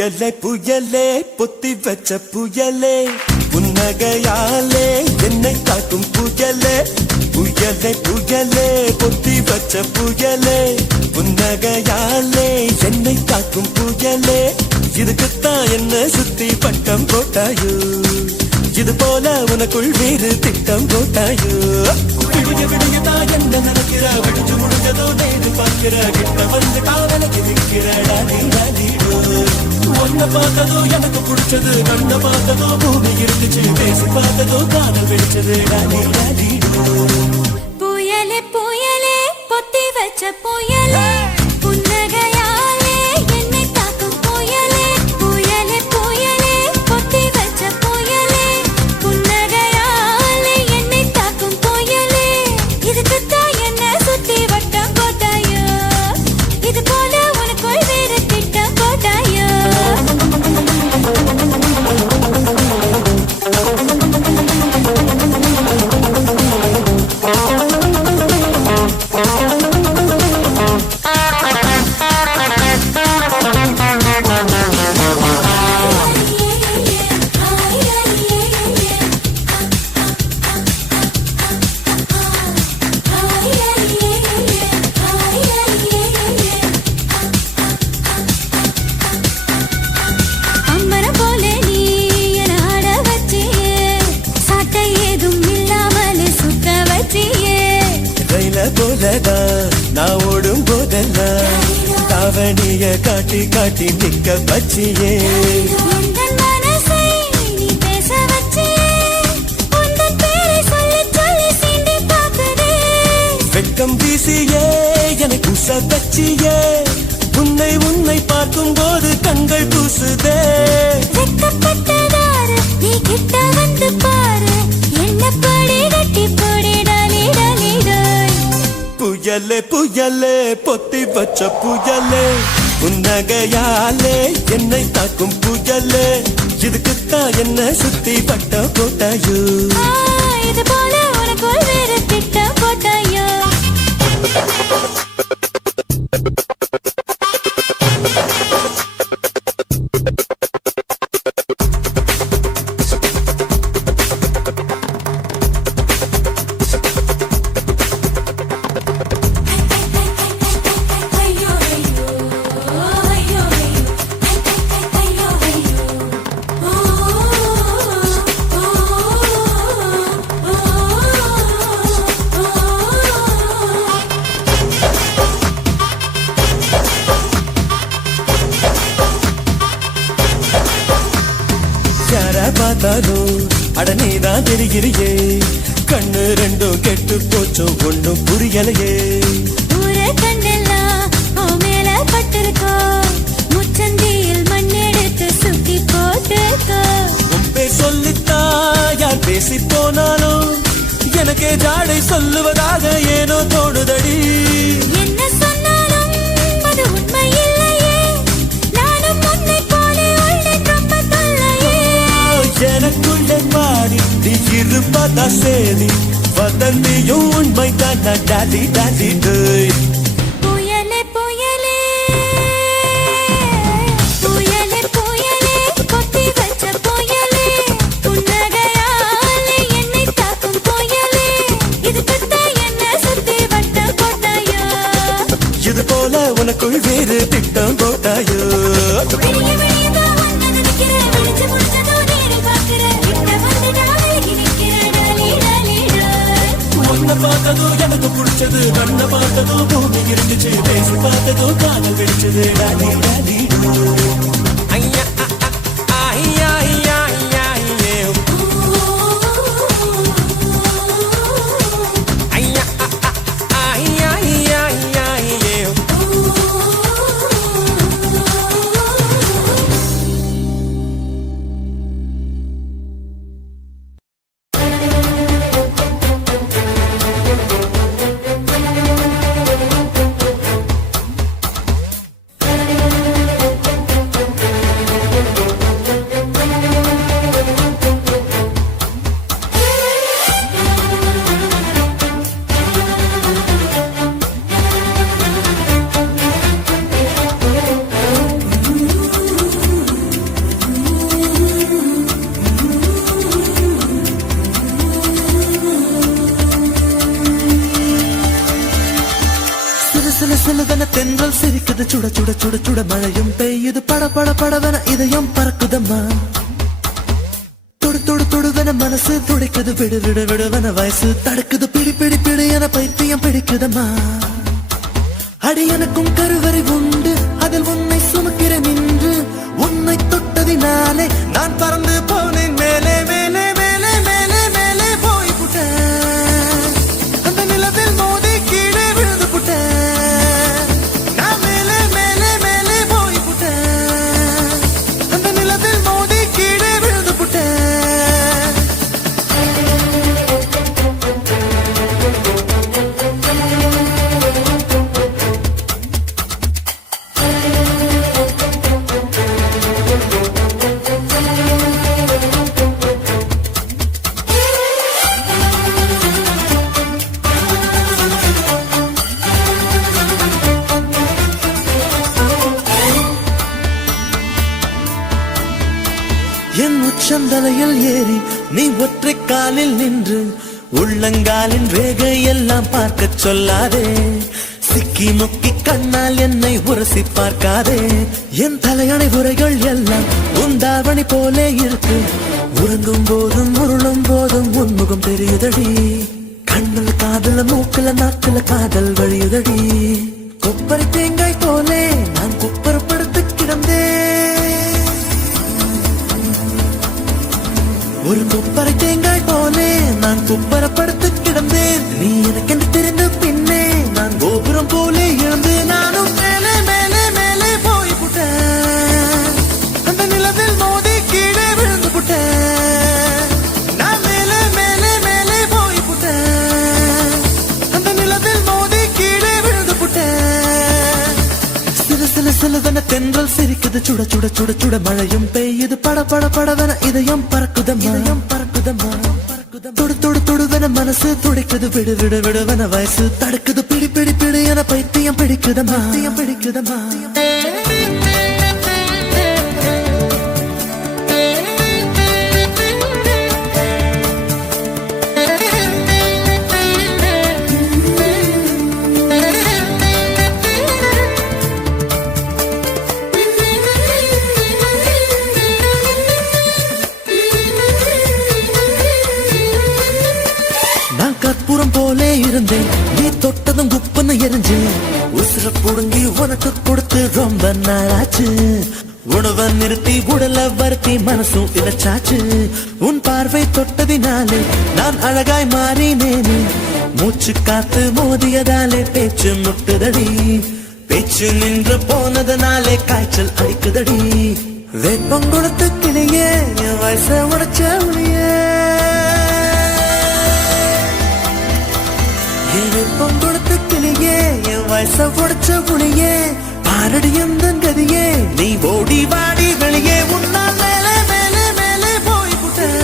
புயலே புயலே பொத்தி வச்ச புயலே புன்னகையாலே என்னை காக்கும் புயலே புயலே புயலே பொத்தி வச்ச புயலே புன்னகையாலே என்னை காக்கும் புயலே இதுக்குத்தான் என்ன சுத்தி பட்டம் போட்டாயோ இது போல உனக்குள் வேறு திட்டம் போட்டாயோ விடிய விடியதான் என்ன நடக்கிற விடிஞ்சு முடிஞ்சதோ நேரு பார்க்கிற கிட்ட வந்து காவலுக்கு நிற்கிறடா நீடோ ஒன்ன பார்த்ததோ எனக்கு பிடிச்சது கண்ண பார்த்ததோ பூமி இருந்துச்சு பேசி பார்த்ததோ காதல் வெடிச்சது நீடோ புயலே புயலே பொத்தி வச்ச புயலே புன்னகையாலே என்னை தாக்கும் புயலே புயலே புயலே பொத்தி வச்ச புயலே புன்னகையாலே என்னை தாக்கும் புயலே இதுக்குத்தான் என்ன சுத்தி வட்டம் போட்டாயோ இது போல உனக்குள் வேறு திட்டம் போட்டாயோ நான் ஓடும் போதெல்லாம் தாவணிய காட்டி காட்டி நிக்க பச்சியே வெட்கம் வீசியே எனக்கு சதச்சியே உன்னை உன்னை பார்க்கும் போது கண்கள் கூசுதே நீ கிட்ட வந்து பாரு என்ன படி கட்டி போடிடா புயலே புயலே பொத்தி வச்ச புயலே புன்னகையாலே என்னை தாக்கும் புயலே இதுக்குத்தான் என்ன சுத்தி பட்ட போட்டாயோ இது போல உனக்குள் வேறு திட்டம் போட்டாயோ பார்த்தாலும் அட நீதான் தெரிகிறியே கண்ணு ரெண்டும் கெட்டு போச்சோ ஒண்ணும் புரியலையே ஊரே கண்ணெல்லாம் மேல பட்டிருக்கோ முச்சந்தியில் மண்ணெடுத்து சுத்தி போட்டுக்கோ உன் பேர் சொல்லித்தா யார் பேசி போனாலும் எனக்கே ஜாடை சொல்லுவதாக ஏனோ தோணுதடி என்ன சொன்னாலும் அது உண்மை இல்லையே நானும் உன்னை போலே உள்ளேன் ரொம்ப தொல்லையே எனக்குள்ளே மாறி நீ இருப்பதா சேரி வதந்தியும் உண்மைதான் டாடி டாடி புயலே புயலே புயலே புயலே பொத்தி வச்ச புயலே புன்னகையாலே என்னை தாக்கும் புயலே இதுக்குத்தான் என்ன சுத்தி வட்டம் போட்டாயோ இது போல உனக்குள் வேறு திட்டம் போட்டாயோ விடிய விடியதான் வந்து நிக்கிற விழிச்சு முடிச்சதோ நேரில் பார்க்கிற கிட்ட வந்து டாவலுக்கு நிக்கிற ஒன்ன பார்த்ததோ எனக்கு பிடிச்சது கண்ண பார்த்ததோ பூமி இருந்துச்சு பேசி பார்த்ததோ காதல் வெடிச்சது டாடி டாடி ஐயா ஐயா ஐயா ஐயா ஐயா ஐயா ஐயா ஐயா சிரிக்குது சுட சுட சுட சுட மழையும் பெய்யுது பட பட படவன இதயம் பறக்குதம்மா தொடு தொடு தொடுவன மனசு துடிக்குது விடு விடு விடுவன வயசு தடுக்குது பிடி பிடி பிடி என பைத்தியம் பிடிக்குதம்மா அடி எனக்கும் கருவறை உண்டு அதில் உன்னை சுமக்கிறேன் நின்று உன்னை தொட்டதினாலே நான் பறந்து போனேன் மேலே மேலே மேலே மேலே மேலே போய் புட்டேன் அந்த நிலவில் மோதி கீழே விழுந்து புட்டேன் நான் மேலே மேலே மேலே போய் புட்டேன் அந்த நிலவில் மோதி கீழே விழுந்து புட்டேன் என் உச்சந்தலையில் ஏறி நீ ஒற்றை காலில் நின்று உள்ளங்காலின் ரேகை எல்லாம் பார்க்க சொல்லாதே சிக்கி முக்கி கண்ணால் என்னை உரசி பார்க்காதே என் தலையணை உரைகள் எல்லாம் உந்தாவணி போலே இருக்கு உறங்கும் போதும் உருளும் போதும் உன்முகம் தெரியுதடி கண்ணுல காதல மூக்குல நாக்குல காதல் வழியுதடி கொப்பரை தேங்காய் போலே நான் குப்பரப்படுத்து கிடந்தேன் ஒரு கொப்பரை தேங்காய் போலே நான் குப்பரப்படுத்து கிடந்தேன் நீ எனக்கென்று தெரிந்த பின்னே நான் கோபுரம் போலே இழந்து நானும் மேலே மேலே மேலே போய் புட்டேன் அந்த நிலவில் மோதி கீழே விழுந்து புட்டேன் நான் மேலே மேலே மேலே போய் புட்டேன் அந்த நிலவில் மோதி கீழே விழுந்து புட்டேன் சில சில சிலவன தென்றல் சிரிக்குது சுட சுட சுட சுட மழையும் பெய்யுது பட பட படவன இதயம் பறக்குதம்மா தொடு தொடு தொடுவன மனசு துடிக்குது விடு விடு விடுவன வயசு தடுக்குது பிடி பிடி பிடி என பைத்தியம் பிடிக்குதம்மா பிடிக்குதம்மா கற்பூரம் போலே இருந்தேன் நீ தொட்டதும் குப்புன்னு எரிஞ்சு உசுர புடுங்கி உனக்கு கொடுத்து ரொம்ப நாளாச்சு உணவை நிறுத்தி உடலை வருத்தி மனசும் இழைச்சாச்சு உன் பார்வை தொட்டதினாலே நான் அழகாய் மாறினேனே மூச்சு காத்து மோதியதாலே பேச்சு முட்டுதடி பேச்சு நின்று போனதனாலே காய்ச்சல் அடிக்குதடி வேப்பம் கொடுத்து கிளியே என் வயசை உடைச்ச உளியே விருப்பம் கொடுத்த கிளியே என் வயச உடைச்ச புளியே பாரடி எந்த கதியே நீ ஓடி வாடி வெளியே உன்னால் மேலே மேலே மேலே போய் புட்டேன்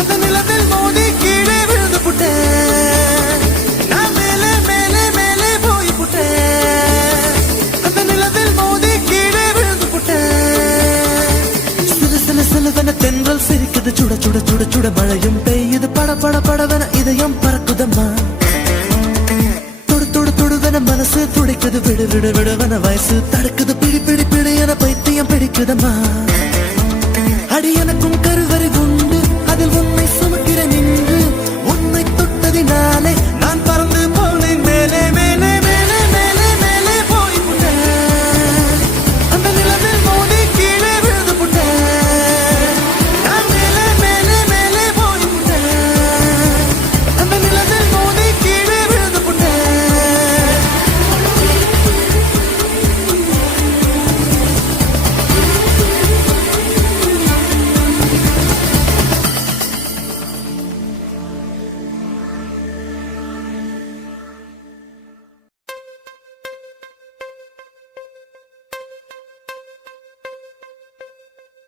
அந்த நிலவில் மோதி கீழே விழுந்து புட்டேன் நான் மேலே மேலே மேலே போய் புட்டேன் அந்த நிலவில் மோதி கீழே விழுந்து புட்டேன் சில சில சிலவன தென்றல் சிரிக்குது சுட சுட சுட சுட மழையும் பெய்யுது பட பட படவன இதயம் பறக்குதம்மா தொடு தொடு தொடுவன மனசு துடிக்குது விடு விடு விடுவன வயசு தடுக்குது பிடி பிடி பிடி என பைத்தியம் பிடிக்குதம்மா அடி எனக்கும் கருவறை உண்டு அதில் உன்னை சுமக்கிறேன் நின்று உன்னை தொட்டதினாலே நான் பறந்து போனேன் மேலே மேலே மேலே மேலே மேலே போய் புட்டேன் அந்த நிலவில் மோதி கீழே விழுந்து புட்டேன் நான் மேலே மேலே மேலே போய் புட்டேன் அந்த நிலவில் மோதி கீழே விழுந்து புட்டேன்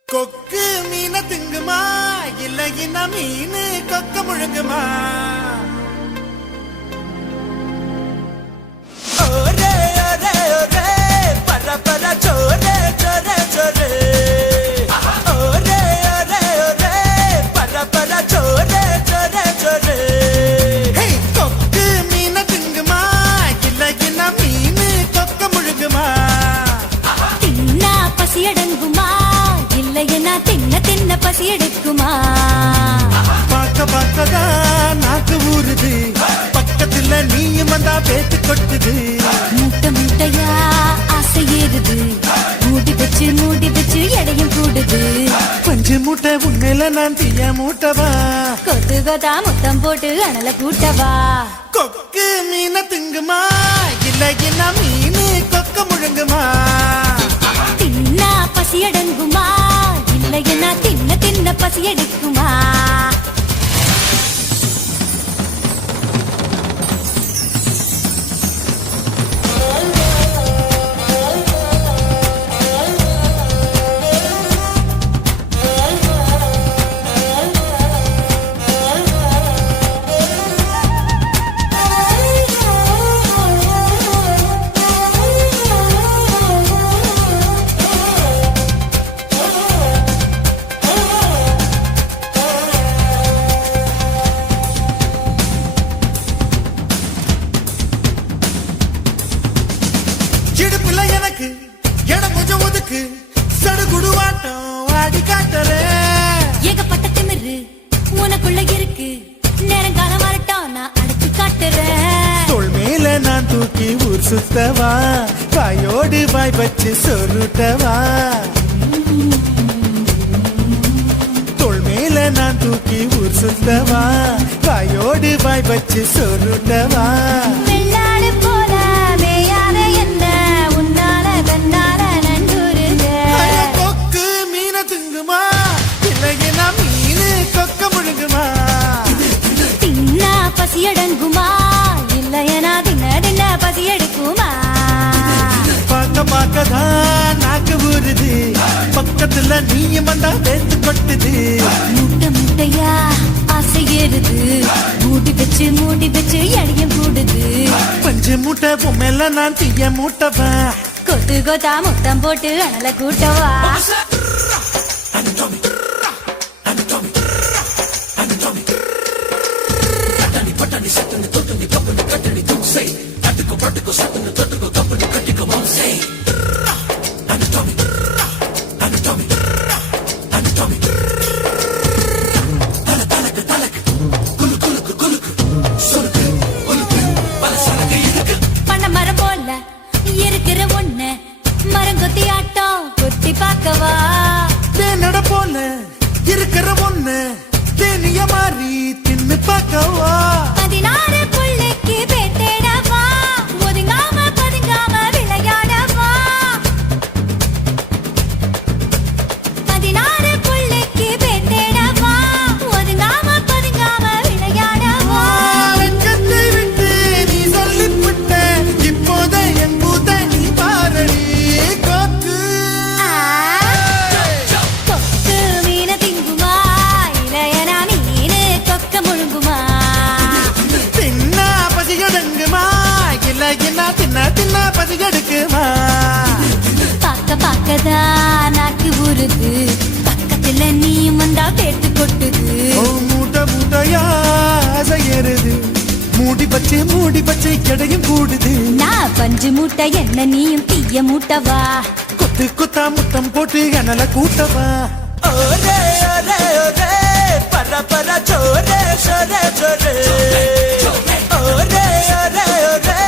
கொக்கு மீன திங்குமா இல்ல இன மீன் கொக்க முழுங்குமா ஓரே ஓரே ஓரே பர பர சோரே சோரே சோரே ஓரே ஓரே ஓரே பர பர சோரே சோரே சோரே கொக்கு மீன திங்குமா இல்ல இன மீன் கொக்க முழுங்குமா பசி எடுக்குமா பார்க்க பார்க்கதான் நாக்கு ஊறுது பக்கத்துல நீயும் வந்தா பேத்து கொட்டுது முட்டை முட்டையா ஆசை ஏறுது மூடி வச்சு எடையும் கூடுது கொஞ்சம் மூட்டை உண்மையில நான் தீய மூட்டவா கொத்து கொத்தா முத்தம் போட்டு அனல கூட்டவா கொக்கு மீன திங்குமா இல்ல என்ன மீனு கொக்க முழுங்குமா தின்னா பசி அடங்குமா இல்லைன்னா தின்ன பசி எடுக்குமா இடுப்புல எனக்கு இடம் கொஞ்சம் ஒதுக்கு சடுகுடுவாட்டம் ஆடி காட்டுறேன் ஏகப்பட்ட திமிரு உனக்குள்ள இருக்கு நேரங்காலம் வரட்டும் நான் அடைச்சு காட்டுறேன் தோள் மேல நான் தூக்கி ஊர் சுத்தவா வாயோடு வாய் வச்சு சொருட்டவா தோள் மேல நான் தூக்கி ஊர் சுத்தவா வாயோடு வாய் வச்சு சொருட்டவா வெள்ளாடு போல மேயாத என்ன உன்னால தன்னால நண்டுருக கொக்கு மீன திங்குமா இல்லைன்னா மீனு கொக்க முழுங்குமா தின்னா பசி அடங்குமா இல்லையனா தின்ன பசி எடுக்குமா பார்க்க பார்க்கதான் நாக்கு ஊறுது பக்கத்துல நீயும் வந்தா பேத்து கொட்டுது முட்டை முட்டையா ஆசை ஏறுது மூடி வச்சு எடையும் கூடுது பஞ்சு மூட்டை பொம்மையில நான் தீய மூட்டவா கொத்து கொத்தா முத்தம் போட்டு அனல கூட்டவா பண்ண மரம் போல இருக்கிற ஒண்ணு மரம் கொத்தி ஆட்டம் கொத்தி பார்க்கவா தேனட போல இருக்கிற ஒண்ணு தேனிய மாறி தின்னு பார்க்கவா 16 புள்ளைக்கு பேத்தேடவா ஒதுங்காம பதுங்காம விளையாடவா 16 புள்ளைக்கு பேத்தேடவா ஒதுங்காம பதுங்காம விளையாடவா வெட்கத்தை விட்டு நீ சொல்லிவிட்ட இப்போத என் பூத நீ பாரடி கொக்கு கொக்கு மீன திங்குமா இளையனா மீனு கொக்க முழுங்குமா தின்னா பசி எடுங்குமா இல்லைன்னா தின்ன பசி எடுக்குமா பார்க்கதான் நாக்கு ஊறுது பக்கத்துல நீயும் வந்தா பேட்டு கொட்டுது ஓ மூட்டை மூட்டையா ஆசை ஏறுது மூடி பச்சை எடையும் கூடுது நான் பஞ்சு மூட்டை என்ன நீயும் தீய மூட்டவா கொத்து கொத்தா முத்தம் போட்டு அனல கூட்டவா ஒரே ஒரே ஒரே பர பர சோரே சோரே சோரே ஒரே ஒரே ஒரே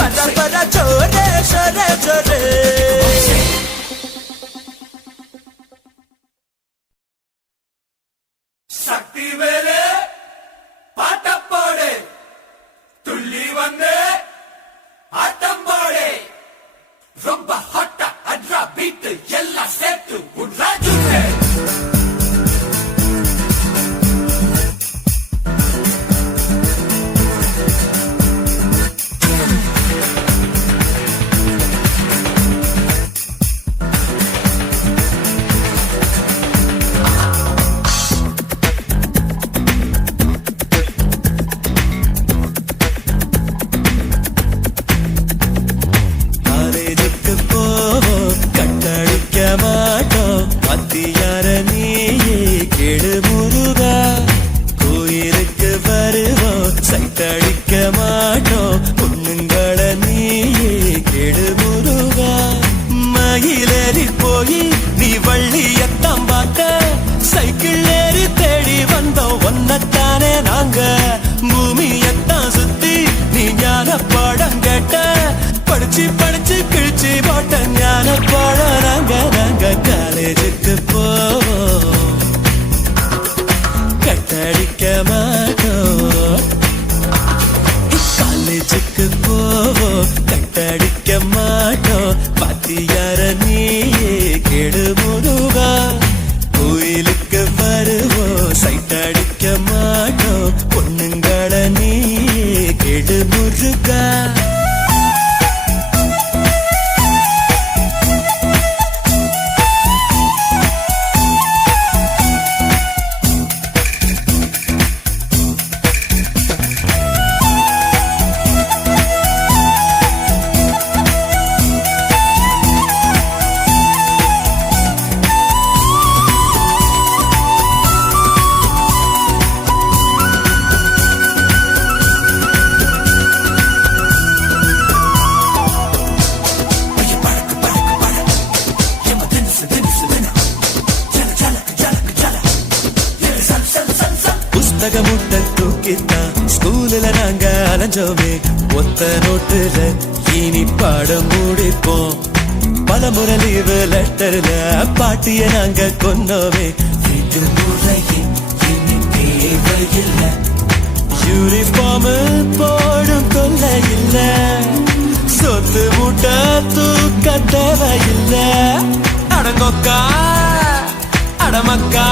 பர பர சோரே சோரே சோரே சக்தி வேலே பாட்டம் போடு துள்ளி வந்து ஆட்டம் போடு ரொம்ப ஹாட்டா அட்ரா பீட்டு எல்லாம் சேர்த்து உட்ராஜு காலேஜுக்கு போவோம் கட்டடிக்க மாட்டோம் மத்தியார நீயே கேடு முருகா கோயிலுக்கு வருவோம் சைத்தடிக்க மாட்டோம் பொண்ணுங்கள நீயே கேடு முருகா மயிலேறி போய் நீ வள்ளியத்தான் பார்க்க சைக்கிள் ஞான பாடம் கேட்ட படிச்சு படிச்சு கிழிச்சு போட்ட ஞான பாடம் நாங்க காலேஜுக்கு போவோம் கட்டடிக்க மாட்டோம் காலேஜுக்கு போவோம் கட்டடிக்க மாட்டோம் பாத்தியார நீயே கெடு முருகா கோயிலுக்கு வருவோம் சைட் அடிக்க மாட்டோம் பொண்ணுங்கள நீயே கெடு முருகா புஸ்தக முட்டை தூக்கித்தான் ஸ்கூல்ல நாங்க அலைஞ்சோமே ஒத்த நோட்டுல இனி பாடம் முடிப்போம் பலமுறை லீவு லெட்டர்ல பாட்டிய நாங்க கொன்னோமே விடுமுறையின் இனி தேவையில்லை யூனிஃபார்ம் போடும் தொல்லை இல்ல சொத்து முட்டை தூக்க தேவையில்லை அடங்கொக்கா அடமக்கா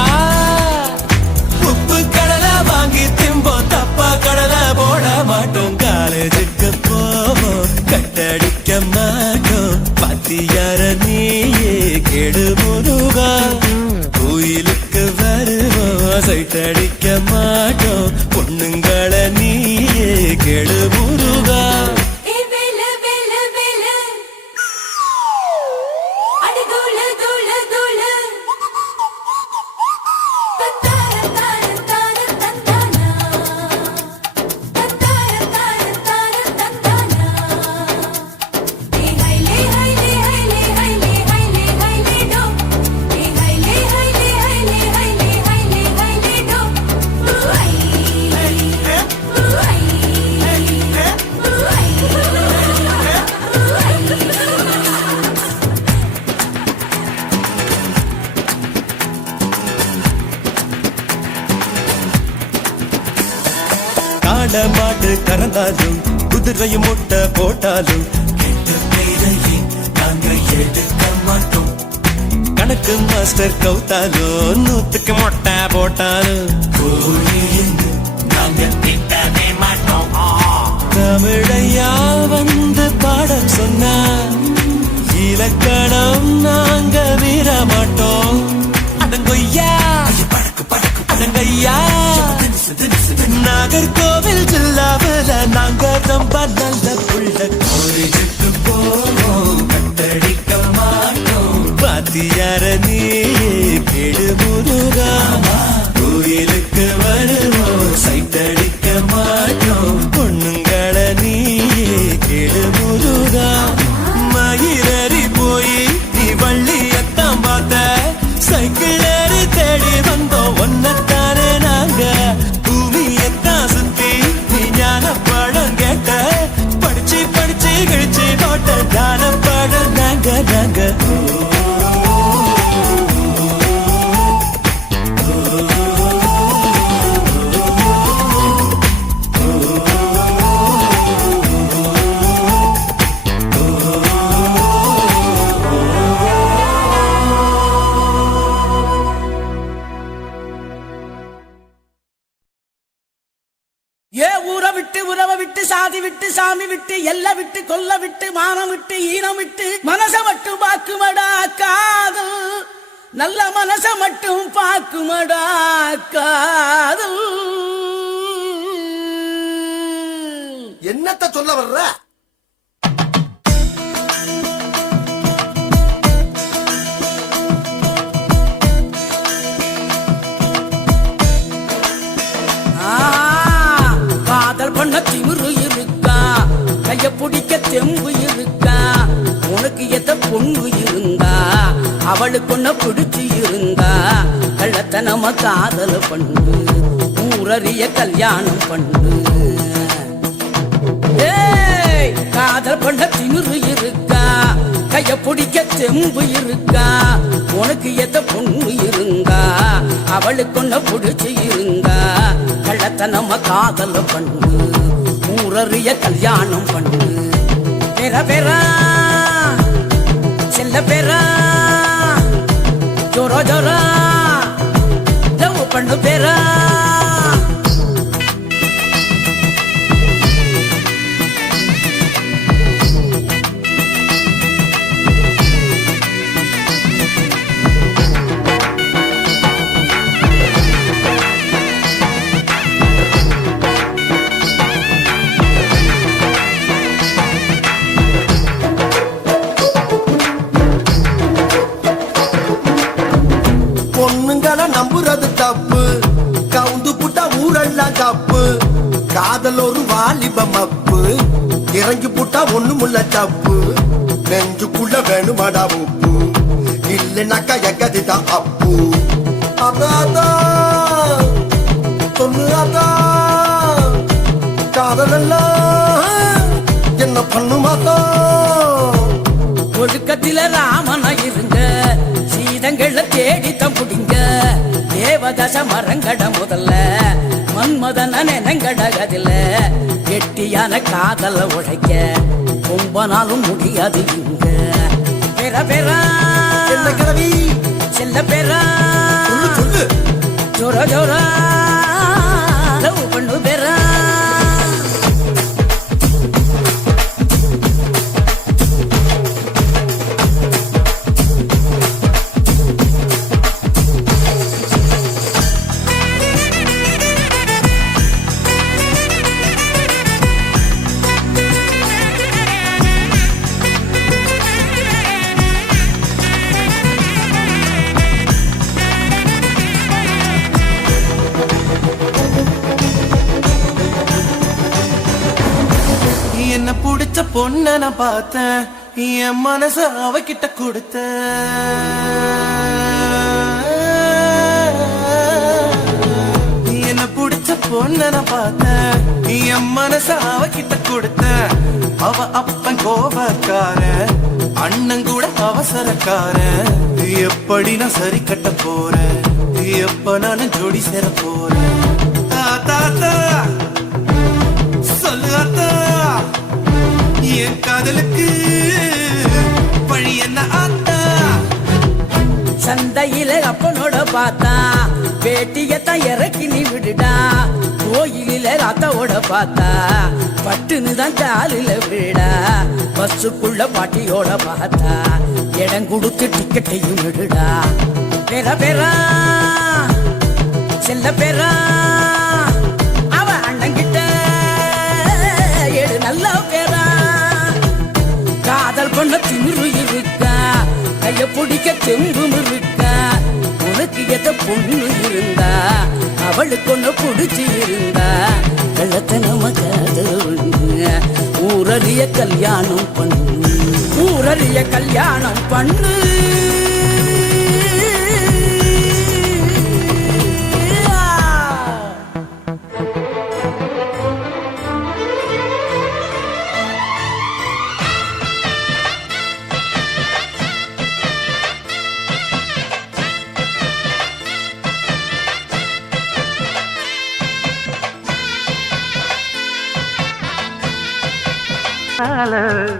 உப்பு கடலை வாங்கி திம்போம் தப்பா கடலை போட மாட்டோம் காலேஜுக்கு போவோம் கட்டடிக்க மாட்டோம் பாத்தியார நீயே கெடு முருகா கோயிலுக்கு வருவோம் சைட் அடிக்க மாட்டோம் பொண்ணுங்கள நீயே கெடு முருகா மாட்டு கறந்தாலும் குதிரையும் முட்டை போட்டாலும் கெட்ட பேரையே நாங்க எடுக்க மாட்டோம் கணக்கு மாஸ்டர் கவுத்தாலும் நூத்துக்கு மொட்டை போட்டாலும் கோழின்னு நாங்க திட்டவே மாட்டோம் தமிழையா வந்து பாடம் சொன்னா இலக்கணம் நாங்க மீற மாட்டோம் அடங்கொய்யா அடங்கய்யா நாகர்கோவில் ஜில்லாவில் நாங்க ரொம்ப நல்ல புள்ள கோயிலுக்கு போவோம் கட்டடிக்க மாட்டோம் பாத்தியார நீயே கெடு முருகா கோயிலுக்கு வருவோம் சைட் அடிக்க மாட்டோம் பொண்ணுங்கள நீயே கெடு முருகா மயிரறி போய் நீ வள்ளியத்தான் பார்த்த சைக்கிள் ஏறி தேடி வந்தோம் ஒன்னத்தானே நாங்க படிச்சு படிச்சு கிழிச்சு போட்ட தான பாடம் நாங்க நாங்க சாதி விட்டு சாமி விட்டு எல்லை விட்டு கொல்ல விட்டு மானம் விட்டு ஈனம் விட்டு மனச மட்டும் பாக்குமடா காதல் நல்ல மனச மட்டும் பாக்குமடா காதல் என்னத்த சொல்ல வர்ற பண்ண திமிரு இருக்கா கைய பிடிக்க தெம்பு இருக்கா உனக்கு எத்த பொண்ணு இருந்தா அவளுக்கு ஒன்ன பிடிச்சு இருந்தா கள்ளத்தனம காதல பண்ணு ஊரறிய கல்யாணம் பண்ணு ஏ காதல் பண்ண திமிரு இருக்கா, கைய பிடிக்க தெம்பு இருக்கா, உனக்கு எத்த பொண்ணு இருந்தா அவளுக்கு ஒன்ன பிடிச்சு இருந்தா கள்ளத்தனம காதல் பண்ணு, ஊரறிய கல்யாணம் பண்ணு. பெற பெறா செல்ல பெறா ஜோரோ ஜோரா லவ் பண்ணு பெறா. பொண்ணுங்கள நம்புறது தப்பு, கவுந்து புட்டா ஊரெல்லாம் தப்பு, காதல் ஒரு வாலிப மப்பு, இறங்கி புட்டா ஒண்ணுமுள்ள தப்பு, நெஞ்சுக்குள்ள வேணுமாடா உப்பு, இல்லைனாக்கா எங்கதிதான் அப்பு. அதான் சொல்லு அதான் காதல் எல்லாம் என்ன பண்ணுமாதான். ஒழுக்கத்தில ராமனா இருங்க, சீதங்கள தேடித்தம் புடிங்க, தேவதச மரங்கட முதல்ல மன்மதன நெனங்கடகதில்ல, கெட்டியான காதல உடைக்க ரொம்ப நாளும் முடியாது இங்க. பெற பெறா என்ன கிழவி செல்ல பெறா சொல்லு ஜோரா ஜோரா லவ் பண்ணு பெறா. என்ன பிடிச்ச பொண்ண நான் பார்த்தேன், என் மனச அவகிட்ட கொடுத்த, என்ன பிடிச்ச பொண்ண நான் பார்த்தேன், என் மனச அவகிட்ட கொடுத்த, அவ அப்பன் கோபக்கார, அண்ணன் கூட அவசரக்கார, எப்படி நான் சரி கட்ட போறேன், எப்ப நான் ஜோடி சேர போறேன். தாத்தா சொல்லு அத்தா, என் காதலுக்கு வழி என்ன ஆத்தா. சந்தையில அப்பனோட பார்த்தா வேட்டியத்தான் இறக்கி நீ விடுடா, கோயிலில அத்தாவோட பார்த்தா பட்டுன்னு தான் காலில விடா, பஸ்ஸுக்குள்ள பாட்டியோட பார்த்தா இடம் கொடுத்து டிக்கெட்டையும் விடுடா. பெற பெறா செல்ல பெறா அவ அண்ணங்கிட்ட ஏடு நல்லா பெறா, காதல் பண்ண திமிரு இருக்கா, கைய பிடிக்க தெம்பும் இருக்கா, உனக்கு எத பொண்ணு இருந்தா அவளுக்கு ஒண்ணு பிடிச்சி இருந்தா கள்ளத்தனம காதல் ஊரறிய கல்யாணம் பண்ணு, ஊரறிய கல்யாணம் பண்ணு.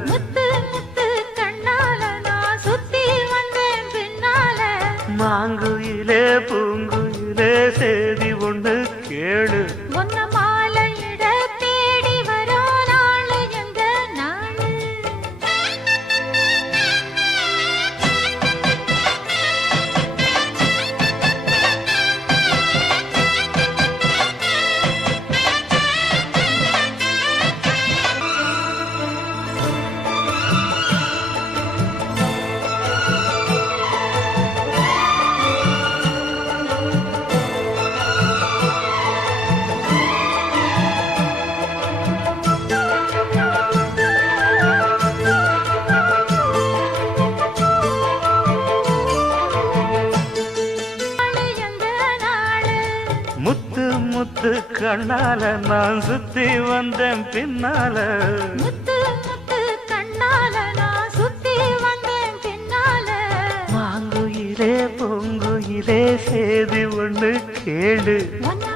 முத்து முத்து கண்ணால நான் சுத்தி வந்தேன் பின்னால, மாங்குயிலே பூங்குயிலே சேதி ஒண்ணு கேளு, ஒன்ன மாலையிட தேடி வரோ நாளு எங்க நாளு. முத்து கண்ணால நான் சுத்தி வந்தேன் பின்னால, முத்து பூங்குயிலே சேதி ஒண்ணு கேளு ஒன்ன